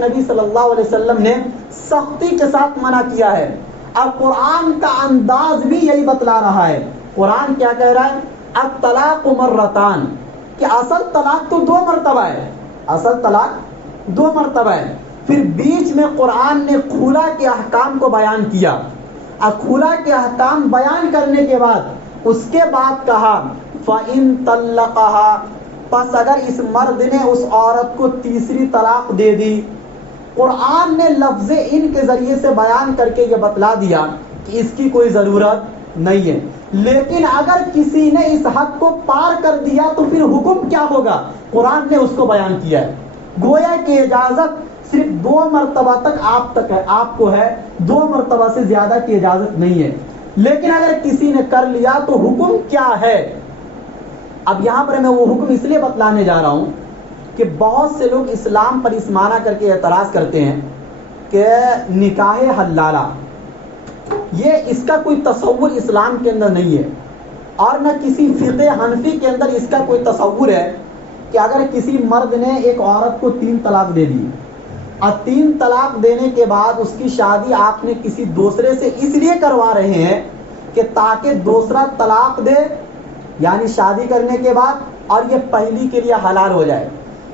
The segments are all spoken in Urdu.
کے نبی صلی اللہ علیہ وسلم نے سختی کے ساتھ منع کیا ہے، اور قرآن کا انداز بھی یہی بتلا رہا ہے۔ قرآن کیا کہہ رہا ہے؟ الطلاق مرتان، کہ اصل طلاق تو 2 مرتبہ ہے، اصل طلاق 2 مرتبہ ہے۔ پھر بیچ میں قرآن نے خلا کے احکام کو بیان کیا، اور خلا کے احکام بیان کرنے کے بعد اس کے بعد کہا فَإِن طَلَّقَهَا، پس اگر اس مرد نے اس عورت کو تیسری طلاق دے دی۔ قرآن نے لفظ ان کے ذریعے سے بیان کر کے یہ بتلا دیا کہ اس کی کوئی ضرورت نہیں ہے، لیکن اگر کسی نے اس حد کو پار کر دیا تو پھر حکم کیا ہوگا؟ قرآن نے اس کو بیان کیا ہے۔ گویا کہ اجازت صرف 2 مرتبہ تک آپ کو ہے، 2 مرتبہ سے زیادہ کی اجازت نہیں ہے، لیکن اگر کسی نے کر لیا تو حکم کیا ہے؟ اب یہاں پر میں وہ حکم اس لیے بتلانے جا رہا ہوں کہ بہت سے لوگ اسلام پر اس معنی کر کے اعتراض کرتے ہیں کہ نکاح حلالہ، یہ اس کا کوئی تصور اسلام کے اندر نہیں ہے، اور نہ کسی فقہ حنفی کے اندر اس کا کوئی تصور ہے کہ اگر کسی مرد نے ایک عورت کو 3 طلاق دے دی، اور 3 طلاق دینے کے بعد اس کی شادی آپ نے کسی دوسرے سے اس لیے کروا رہے ہیں کہ تاکہ دوسرا طلاق دے، یعنی شادی کرنے کے بعد، اور یہ پہلی کے لیے حلال ہو جائے،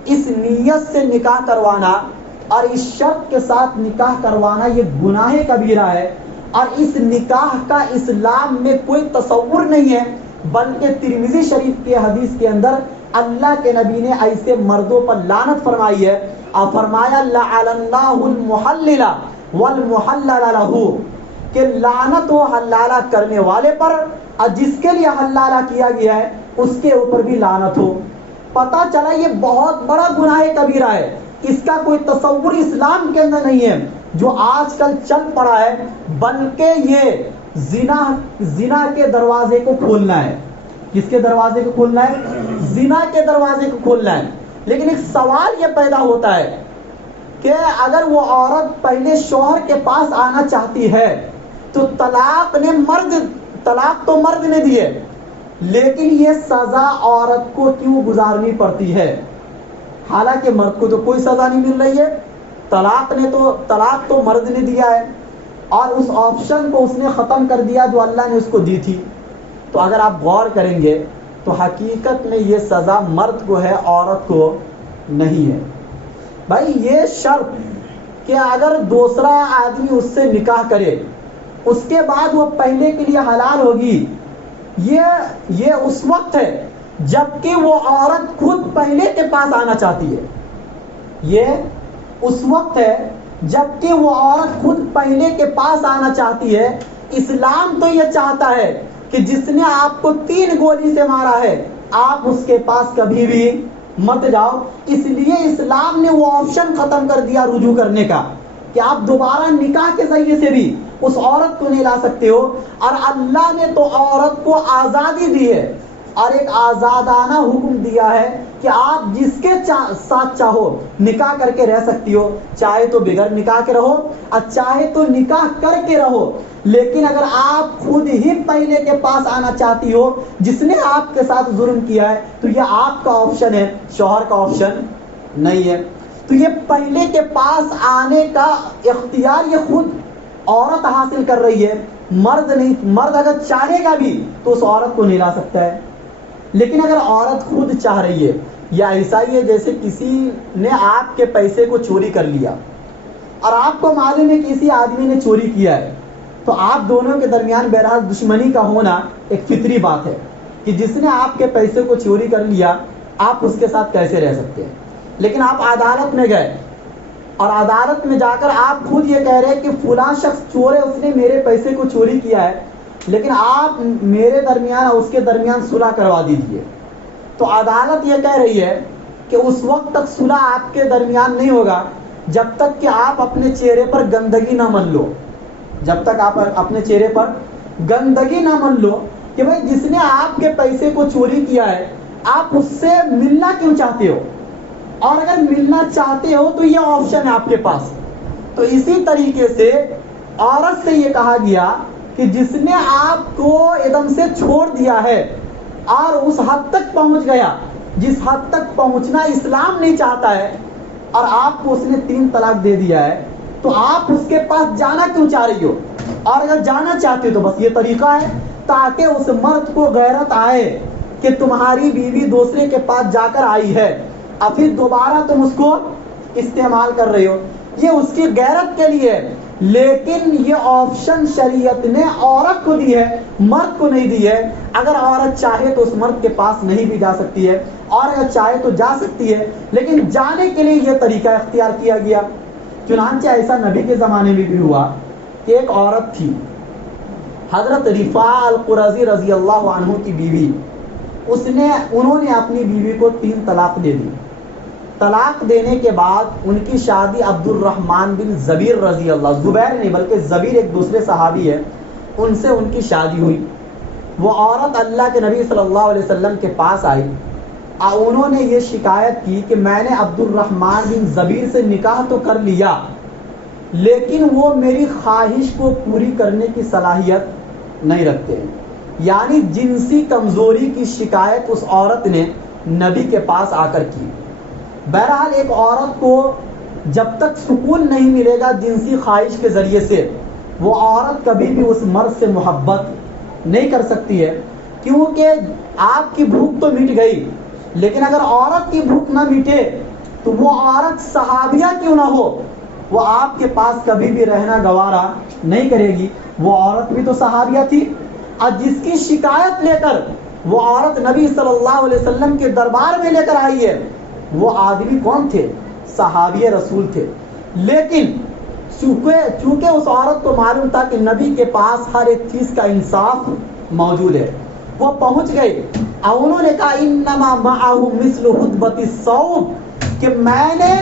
اس نیت سے نکاح کروانا اور اس شرط کے ساتھ نکاح کروانا یہ گناہ کبیرہ ہے، اور اس نکاح کا اسلام میں کوئی تصور نہیں ہے، بلکہ ترمذی شریف کی حدیث کے اندر اللہ کے نبی نے ایسے مردوں پر لعنت فرمائی ہے، اور فرمایا لعن اللہ المحلل والمحلل له، کہ لعنت ہو حلالہ کرنے والے پر، اور جس کے لیے حلالہ کیا گیا ہے اس کے اوپر بھی لعنت ہو۔ پتہ چلا یہ بہت بڑا گناہ کبیرہ ہے، اس کا کوئی تصور اسلام کے اندر نہیں ہے، جو آج کل چل پڑا ہے، بلکہ یہ زنا کے دروازے کو کھولنا ہے۔ کس کے دروازے کو کھولنا ہے؟ زنا کے دروازے کو کھولنا ہے۔ لیکن ایک سوال یہ پیدا ہوتا ہے کہ اگر وہ عورت پہلے شوہر کے پاس آنا چاہتی ہے تو طلاق تو مرد نے دی ہے، لیکن یہ سزا عورت کو کیوں گزارنی پڑتی ہے؟ حالانکہ مرد کو تو کوئی سزا نہیں مل رہی ہے، طلاق تو مرد نے دیا ہے، اور اس آپشن کو اس نے ختم کر دیا جو اللہ نے اس کو دی تھی۔ تو اگر آپ غور کریں گے تو حقیقت میں یہ سزا مرد کو ہے، عورت کو نہیں ہے۔ بھائی یہ شرط کہ اگر دوسرا آدمی اس سے نکاح کرے اس کے بعد وہ پہلے کے لیے حلال ہوگی، یہ اس وقت ہے جبکہ وہ عورت خود پہلے کے پاس آنا چاہتی ہے، یہ اس وقت ہے جبکہ وہ عورت خود پہلے کے پاس آنا چاہتی ہے۔ اسلام تو یہ چاہتا ہے کہ جس نے آپ کو 3 گولی سے مارا ہے آپ اس کے پاس کبھی بھی مت جاؤ، اس لیے اسلام نے وہ آپشن ختم کر دیا رجوع کرنے کا کہ آپ دوبارہ نکاح کے ذریعے سے بھی اس عورت کو نہیں لا سکتے ہو، اور اللہ نے تو عورت کو آزادی دی ہے اور ایک آزادانہ حکم دیا ہے کہ آپ جس کے ساتھ چاہو نکاح کر کے رہ سکتی ہو، چاہے تو بغیر نکاح کے رہو اور چاہے تو نکاح کر کے رہو، لیکن اگر آپ خود ہی پہلے کے پاس آنا چاہتی ہو جس نے آپ کے ساتھ ظلم کیا ہے تو یہ آپ کا آپشن ہے، شوہر کا آپشن نہیں ہے۔ تو یہ پہلے کے پاس آنے کا اختیار یہ خود عورت حاصل کر رہی ہے، مرد نہیں۔ مرد اگر چاہے گا بھی تو اس عورت کو نہیں لا سکتا ہے، لیکن اگر عورت خود چاہ رہی ہے، یا ایسا ہی ہے جیسے کسی نے آپ کے پیسے کو چوری کر لیا اور آپ کو معلوم ہے کسی آدمی نے چوری کیا ہے، تو آپ دونوں کے درمیان بہرحال دشمنی کا ہونا ایک فطری بات ہے کہ جس نے آپ کے پیسے کو چوری کر لیا آپ اس کے ساتھ کیسے رہ سکتے ہیں۔ لیکن آپ عدالت میں گئے اور عدالت میں جا کر آپ خود یہ کہہ رہے ہیں کہ فلاں شخص چور ہے، اس نے میرے پیسے کو چوری کیا ہے، لیکن آپ میرے درمیان اور اس کے درمیان صلح کروا دیجیے، تو عدالت یہ کہہ رہی ہے کہ اس وقت تک صلح آپ کے درمیان نہیں ہوگا جب تک کہ آپ اپنے چہرے پر گندگی نہ مل لو، جب تک آپ اپنے چہرے پر گندگی نہ مل لو کہ بھائی جس نے آپ کے پیسے کو چوری کیا ہے آپ اس سے ملنا کیوں چاہتے ہو، اور اگر ملنا چاہتے ہو تو یہ آپشن ہے آپ کے پاس۔ تو اسی طریقے سے عورت سے یہ کہا گیا کہ جس نے آپ کو ایک دم سے چھوڑ دیا ہے اور اس حد تک پہنچ گیا جس حد تک پہنچنا اسلام نہیں چاہتا ہے، اور آپ کو اس نے 3 طلاق دے دیا ہے، تو آپ اس کے پاس جانا کیوں چاہ رہی ہو؟ اور اگر جانا چاہتے ہو تو بس یہ طریقہ ہے تاکہ اس مرد کو غیرت آئے کہ تمہاری بیوی دوسرے کے پاس جا کر آئی ہے، اور پھر دوبارہ تم اس کو استعمال کر رہے ہو، یہ اس کی غیرت کے لیے ہے۔ لیکن یہ آپشن شریعت نے عورت کو دی ہے، مرد کو نہیں دی ہے۔ اگر عورت چاہے تو اس مرد کے پاس نہیں بھی جا سکتی ہے، اور اگر چاہے تو جا سکتی ہے، لیکن جانے کے لیے یہ طریقہ اختیار کیا گیا۔ چنانچہ ایسا نبی کے زمانے میں بھی ہوا کہ ایک عورت تھی، حضرت رفاع القرظی رضی اللہ عنہ کی بیوی، انہوں نے اپنی بیوی کو 3 طلاق دے دی۔ طلاق دینے کے بعد ان کی شادی عبد الرحمن بن زبیر رضی اللہ، زبیر نہیں بلکہ زبیر ایک دوسرے صحابی ہے، ان سے ان کی شادی ہوئی۔ وہ عورت اللہ کے نبی صلی اللہ علیہ وسلم کے پاس آئی اور انہوں نے یہ شکایت کی کہ میں نے عبد الرحمن بن زبیر سے نکاح تو کر لیا، لیکن وہ میری خواہش کو پوری کرنے کی صلاحیت نہیں رکھتے ہیں۔ یعنی جنسی کمزوری کی شکایت اس عورت نے نبی کے پاس آ کر کی۔ بہرحال ایک عورت کو جب تک سکون نہیں ملے گا جنسی خواہش کے ذریعے سے، وہ عورت کبھی بھی اس مرد سے محبت نہیں کر سکتی ہے، کیونکہ آپ کی بھوک تو مٹ گئی، لیکن اگر عورت کی بھوک نہ مٹے تو وہ عورت صحابیہ کیوں نہ ہو، وہ آپ کے پاس کبھی بھی رہنا گوارا نہیں کرے گی۔ وہ عورت بھی تو صحابیہ تھی، اور جس کی شکایت لے کر وہ عورت نبی صلی اللہ علیہ وسلم کے دربار میں لے کر آئی ہے، وہ آدمی کون تھے؟ صحابی رسول تھے۔ لیکن چونکہ اس عورت کو معلوم تھا کہ نبی کے پاس ہر ایک چیز کا انصاف موجود ہے، وہ پہنچ گئی اور انہوں نے کہا انما معہ مثل خطبۃ الصوم، کہ میں نے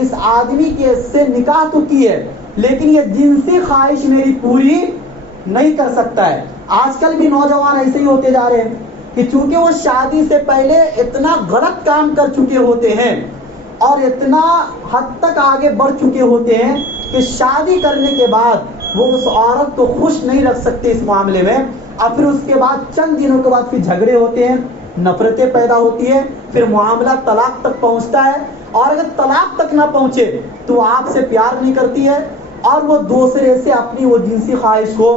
اس آدمی کے سے نکاح تو کی ہے لیکن یہ جنسی خواہش میری پوری نہیں کر سکتا ہے۔ آج کل بھی نوجوان ایسے ہی ہوتے جا رہے ہیں کہ چونکہ وہ شادی سے پہلے اتنا غلط کام کر چکے ہوتے ہیں اور اتنا حد تک آگے بڑھ چکے ہوتے ہیں کہ شادی کرنے کے بعد وہ اس عورت کو خوش نہیں رکھ سکتے اس معاملے میں، اور پھر اس کے بعد چند دنوں کے بعد پھر جھگڑے ہوتے ہیں، نفرتیں پیدا ہوتی ہیں، پھر معاملہ طلاق تک پہنچتا ہے، اور اگر طلاق تک نہ پہنچے تو وہ آپ سے پیار نہیں کرتی ہے اور وہ دوسرے سے اپنی وہ جنسی خواہش کو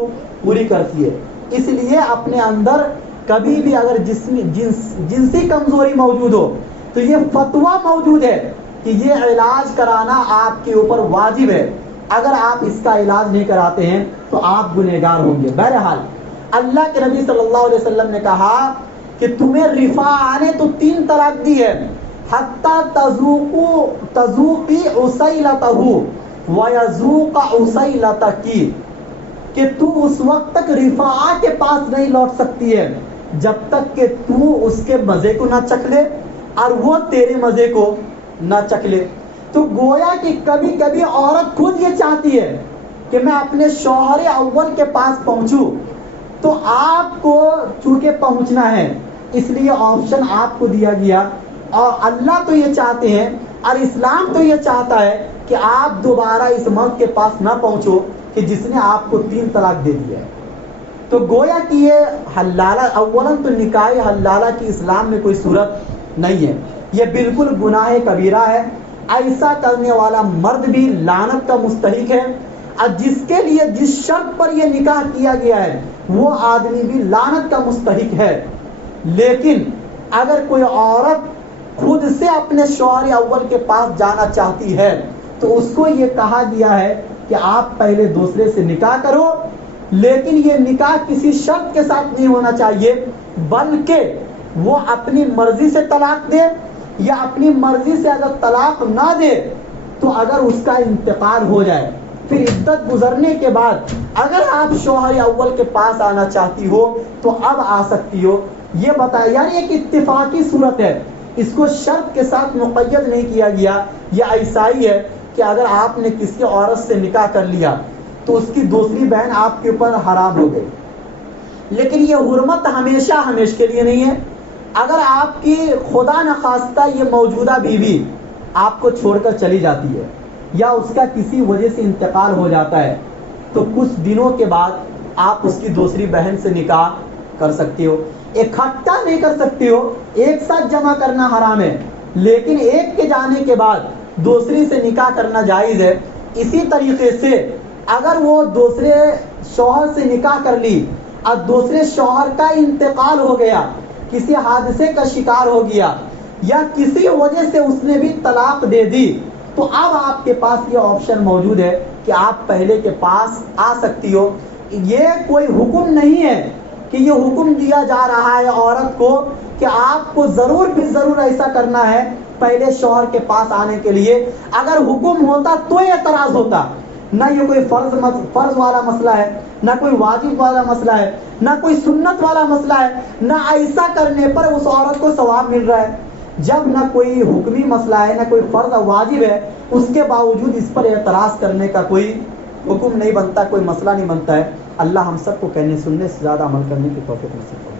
پوری کرتی ہے۔ اس لیے اپنے اندر کبھی بھی اگر جنسی کمزوری موجود ہو تو یہ فتویٰ موجود ہے کہ یہ علاج کرانا آپ کے اوپر واجب ہے۔ اگر آپ اس کا علاج نہیں کراتے ہیں تو آپ گنہگار ہوں گے۔ بہرحال اللہ کے نبی صلی اللہ علیہ وسلم نے کہا کہ تمہیں رفاع نے تو 3 طلاق دی ہے، حتی تذوقی عسیلتہ ویذوق عسیلتک، کہ تو اس وقت تک رفاع کے پاس نہیں لوٹ سکتی ہے جب تک کہ تو اس کے مزے کو نہ چکھ لے اور وہ تیرے مزے کو نہ چکھ لے۔ تو گویا کہ کبھی کبھی عورت خود یہ چاہتی ہے کہ میں اپنے شوہر اول کے پاس پہنچوں، تو آپ کو چونکہ پہنچنا ہے اس لیے آپشن آپ کو دیا گیا، اور اللہ تو یہ چاہتے ہیں اور اسلام تو یہ چاہتا ہے کہ آپ دوبارہ اس مرد کے پاس نہ پہنچو کہ جس نے آپ کو 3 طلاق دے دیا ہے۔ تو گویا کہ یہ حلالہ، اولاً تو نکاح حلالہ کی اسلام میں کوئی صورت نہیں ہے، یہ بالکل گناہ کبیرہ ہے۔ ایسا کرنے والا مرد بھی لعنت کا مستحق ہے، اور جس کے لیے جس شرط پر یہ نکاح کیا گیا ہے وہ آدمی بھی لعنت کا مستحق ہے۔ لیکن اگر کوئی عورت خود سے اپنے شوہر اول کے پاس جانا چاہتی ہے تو اس کو یہ کہا گیا ہے کہ آپ پہلے دوسرے سے نکاح کرو، لیکن یہ نکاح کسی شرط کے ساتھ نہیں ہونا چاہیے، بلکہ وہ اپنی مرضی سے طلاق دے، یا اپنی مرضی سے اگر طلاق نہ دے تو اگر اس کا انتقال ہو جائے پھر عدت گزرنے کے بعد اگر آپ شوہر اول کے پاس آنا چاہتی ہو تو اب آ سکتی ہو۔ یہ بتایا، یعنی ایک اتفاقی صورت ہے، اس کو شرط کے ساتھ مقید نہیں کیا گیا۔ یہ ایسا ہی ہے کہ اگر آپ نے کسی عورت سے نکاح کر لیا تو اس کی دوسری بہن آپ کے اوپر حرام ہو گئی، لیکن یہ حرمت ہمیشہ کے لیے نہیں ہے۔ اگر آپ کی خدا نخواستہ یہ موجودہ بیوی آپ کو چھوڑ کر چلی جاتی ہے یا اس کا کسی وجہ سے انتقال ہو جاتا ہے تو کچھ دنوں کے بعد آپ اس کی دوسری بہن سے نکاح کر سکتے ہو، اکٹھا نہیں کر سکتے ہو، ایک ساتھ جمع کرنا حرام ہے، لیکن ایک کے جانے کے بعد دوسری سے نکاح کرنا جائز ہے، اسی طریقے سے اگر وہ دوسرے شوہر سے نکاح کر لی اور دوسرے شوہر کا انتقال ہو گیا، کسی حادثے کا شکار ہو گیا یا کسی وجہ سے اس نے بھی طلاق دے دی، تو اب آپ کے پاس یہ آپشن موجود ہے کہ آپ پہلے کے پاس آ سکتی ہو۔ یہ کوئی حکم نہیں ہے کہ یہ حکم دیا جا رہا ہے عورت کو کہ آپ کو ضرور بھی ضرور ایسا کرنا ہے پہلے شوہر کے پاس آنے کے لیے۔ اگر حکم ہوتا تو اعتراض ہوتا، نہ یہ کوئی فرض والا مسئلہ ہے، نہ کوئی واجب والا مسئلہ ہے، نہ کوئی سنت والا مسئلہ ہے، نہ ایسا کرنے پر اس عورت کو ثواب مل رہا ہے۔ جب نہ کوئی حکمی مسئلہ ہے، نہ کوئی فرض واجب ہے، اس کے باوجود اس پر اعتراض کرنے کا کوئی حکم نہیں بنتا، کوئی مسئلہ نہیں بنتا ہے۔ اللہ ہم سب کو کہنے سننے سے زیادہ عمل کرنے کی توفیق نصیب کرے۔